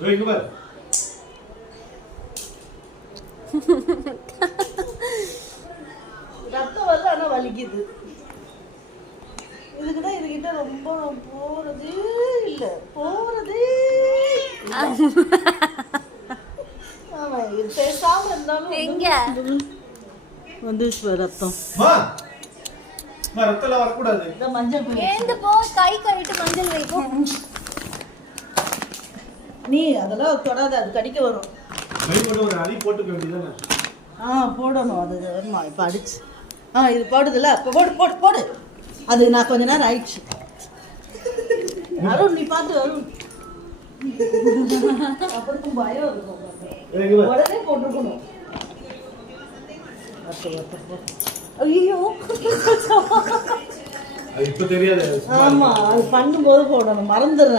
இங்க பாரு. ரத்தம் வந்து ஆனா வலிக்குது. இதுக்குதான் இதுகிட்ட ரொம்ப போறதே இல்ல. ஆமா, இது பேசாம இருந்தாலும் எங்க வந்துச்சு ரத்தம். ரத்தம் வரக்கூடாது. இந்த மஞ்சள் ஏந்து போ, கை கழுவிட்டு மஞ்சள் வைக்கும். நீ அதெல்லாம் தொடாத, அது கடிக்க வரும். கை போட்டு ஒரு அடி போட்டுக்க வேண்டியதானே. போடணும் அது. ஆமா, இப்போ அடிச்சு இது போடுதுல்ல, இப்போ போடு போடு போடு. அது நான் கொஞ்ச நேரம் ஆயிடுச்சு. அருண் நீ பார்த்து அருண். அப்புறம் பயம் இருக்கும். உடனே போட்டுக்கணும். ஐயோ, இப்ப தெரியாது. ஆமா, அது பண்ணும்போது போடணும். மறந்துடுறேன்.